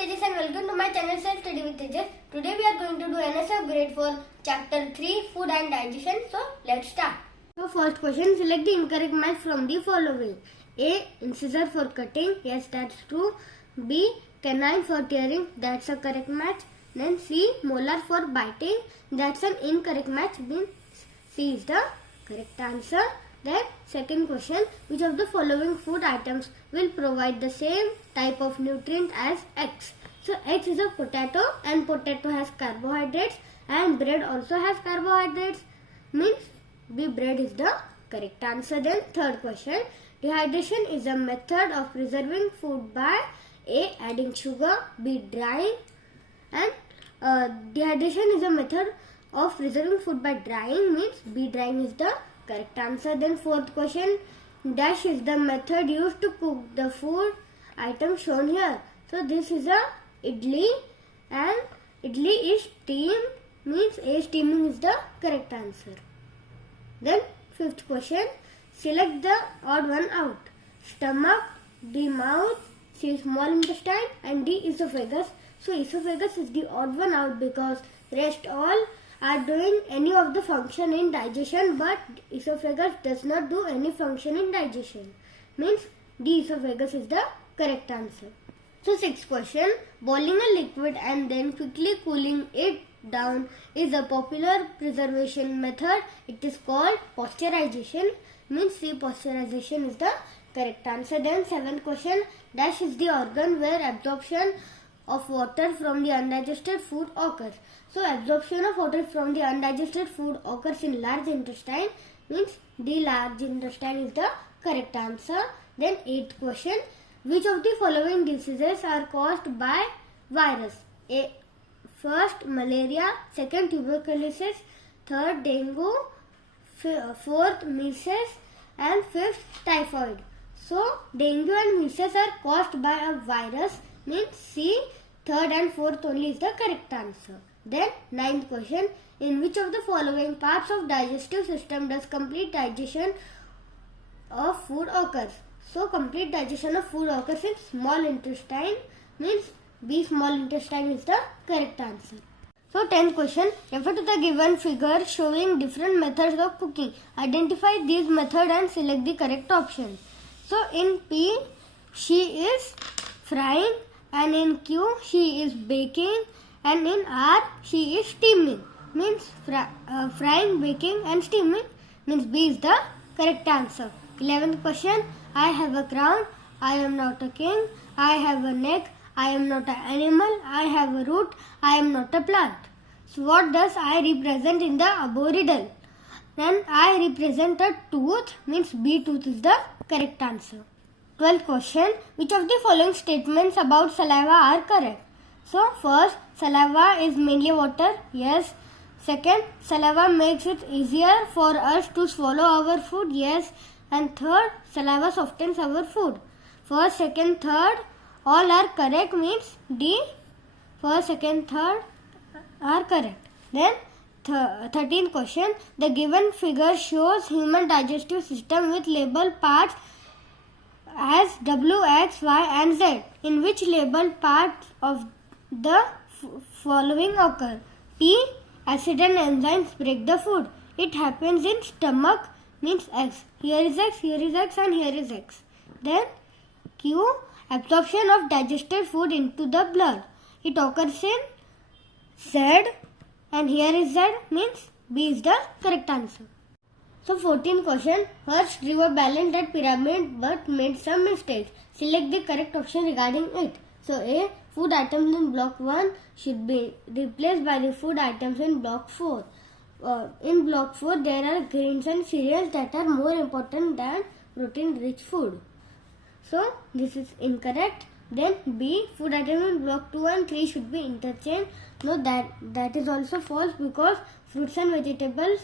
Tejas and welcome to my channel Self Study with Tejas. Today we are going to do NSF grade 4 chapter 3 food and digestion. So let's start. So first question, select the incorrect match from the following. A. Incisor for cutting. Yes, that's true. B. Canine for tearing. That's a correct match. Then C. Molar for biting. That's an incorrect match. Means C is the correct answer. Then second question, which of the following food items will provide the same type of nutrient as X? So X is a potato and potato has carbohydrates and bread also has carbohydrates. Means B, bread is the correct answer. Then third question, dehydration is a method of preserving food by A, adding sugar, B, drying, and dehydration is a method of preserving food by drying, means B, drying is the correct answer. Then fourth question, dash is the method used to cook the food item shown here. So this is a idli and idli is steamed, means A, steaming is the correct answer. Then fifth question, select the odd one out. Stomach, D, mouth, C, small intestine, and D, esophagus. So esophagus is the odd one out because rest all are doing any of the function in digestion, but esophagus does not do any function in digestion. Means D, esophagus is the correct answer. So sixth question, boiling a liquid and then quickly cooling it down is a popular preservation method. It is called pasteurization. Means C, pasteurization is the correct answer. Then seventh question, dash is the organ where absorption of water from the undigested food occurs. So absorption of water from the undigested food occurs in large intestine, means D, large intestine is the correct answer. Then eighth question, which of the following diseases are caused by virus? A, first malaria, second tuberculosis, third dengue, fourth measles, and fifth typhoid. So dengue and measles are caused by a virus, means C, third and fourth only is the correct answer. Then ninth question, in which of the following parts of digestive system does complete digestion of food occurs? So complete digestion of food occurs in small intestine, means B, small intestine is the correct answer. So 10th question, refer to the given figure showing different methods of cooking. Identify these methods and select the correct option. So in P, she is frying, and in Q, she is baking, and in R, she is steaming. Means frying, baking and steaming, means B is the correct answer. 11th question, I have a crown, I am not a king, I have a neck, I am not an animal, I have a root, I am not a plant. So what does I represent in the above riddle? Then I represent a tooth, means B, tooth is the correct answer. 12th question, which of the following statements about saliva are correct? So first, saliva is mainly water. Yes. Second, saliva makes it easier for us to swallow our food. Yes. And third, saliva softens our food. First, second, third, all are correct, means D. First, second, third are correct. Then 13th question, the given figure shows human digestive system with labeled parts as W, X, Y and Z. In which labeled parts of the following occur? P, acid and enzymes break the food. It happens in stomach, means X. Here is X, here is X and here is X. Then Q, absorption of digested food into the blood. It occurs in Z, and here is Z, means B is the correct answer. So 14th question, Hirsch drew a balanced pyramid but made some mistakes. Select the correct option regarding it. So A, food items in block 1 should be replaced by the food items in block 4. In block 4 there are grains and cereals that are more important than protein rich food. So this is incorrect. Then B, food items in block 2 and 3 should be interchanged. No, that is also false because fruits and vegetables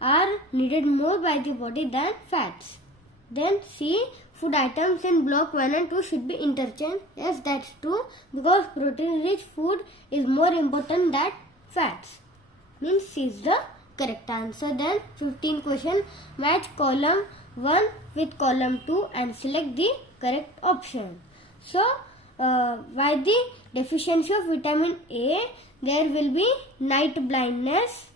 are needed more by the body than fats. Then C, food items in block 1 and 2 should be interchanged. Yes, that's true because protein rich food is more important than fats. Means C is the correct answer. Then 15th question, match column 1 with column 2 and select the correct option. So by the deficiency of vitamin A, there will be night blindness,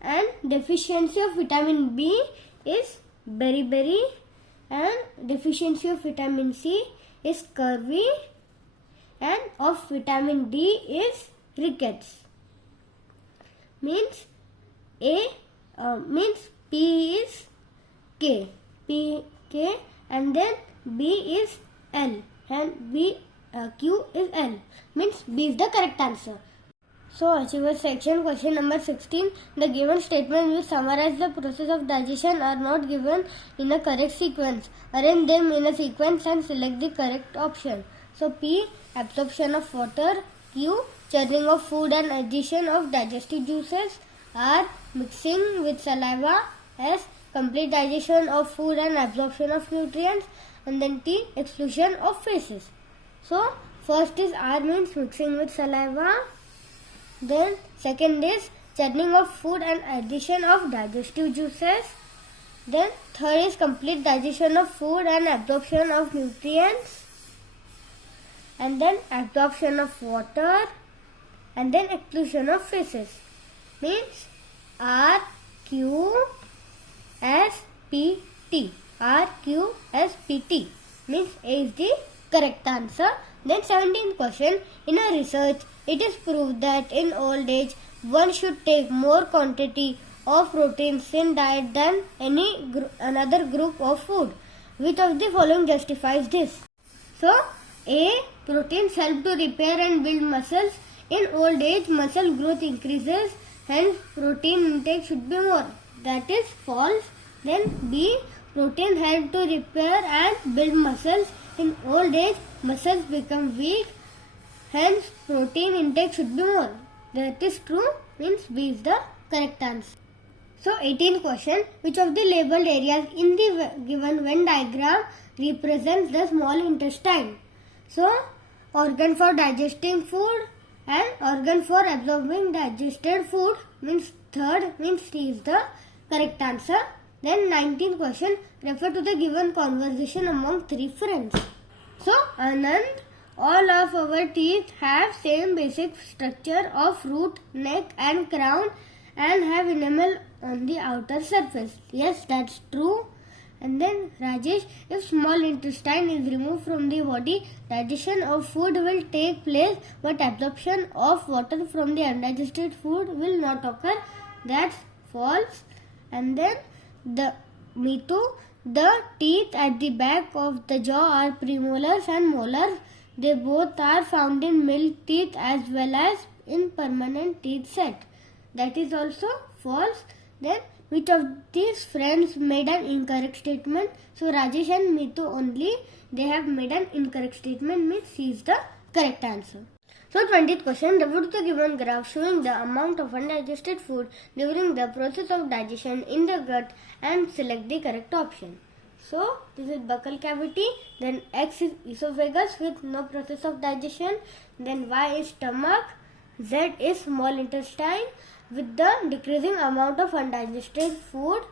and deficiency of vitamin B is beriberi, and deficiency of vitamin C is scurvy, and of vitamin D is rickets. Means means P is K, and then B is L, and Q is L. Means B is the correct answer. So, Achievers section, question number 16. The given statement which summarize the process of digestion are not given in a correct sequence. Arrange them in a sequence and select the correct option. So, P, absorption of water. Q, churning of food and addition of digestive juices. R, mixing with saliva. S, complete digestion of food and absorption of nutrients. And then T, exclusion of feces. So, first is R, means mixing with saliva. Then second is churning of food and addition of digestive juices. Then third is complete digestion of food and absorption of nutrients. And then absorption of water. And then exclusion of feces. Means R, Q, S, P, T. R, Q, S, P, T. Means A is the correct answer. Then 17th question. In a research, it is proved that in old age, one should take more quantity of proteins in diet than another group of food. Which of the following justifies this? So, A, proteins help to repair and build muscles. In old age, muscle growth increases, hence protein intake should be more. That is false. Then B, protein help to repair and build muscles. In old age, muscles become weak, hence protein intake should be more. That is true, means B is the correct answer. So 18th question, which of the labeled areas in the given Venn diagram represents the small intestine? So organ for digesting food and organ for absorbing digested food, means third, means C is the correct answer. Then 19th question, refer to the given conversation among three friends. So, Anand, all of our teeth have same basic structure of root, neck and crown and have enamel on the outer surface. Yes, that's true. And then Rajesh, if small intestine is removed from the body, digestion of food will take place but absorption of water from the undigested food will not occur. That's false. And then Mitu, the teeth at the back of the jaw are premolars and molars. They both are found in milk teeth as well as in permanent teeth set. That is also false. Then which of these friends made an incorrect statement? So Rajesh and Mitu only, they have made an incorrect statement, means C is the correct answer. So 20th question, refer to the given graph showing the amount of undigested food during the process of digestion in the gut and select the correct option. So this is buccal cavity, then X is esophagus with no process of digestion, then Y is stomach, Z is small intestine with the decreasing amount of undigested food,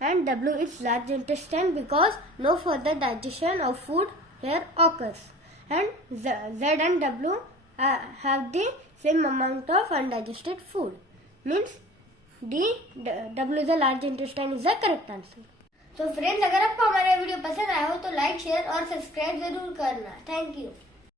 and W is large intestine because no further digestion of food here occurs, and Z and W have the same amount of undigested food, means W is a large intestine is the correct answer. तो friends, अगर आपको हमारा video पसंद आया हो तो like, share और subscribe जरूर करना. Thank you.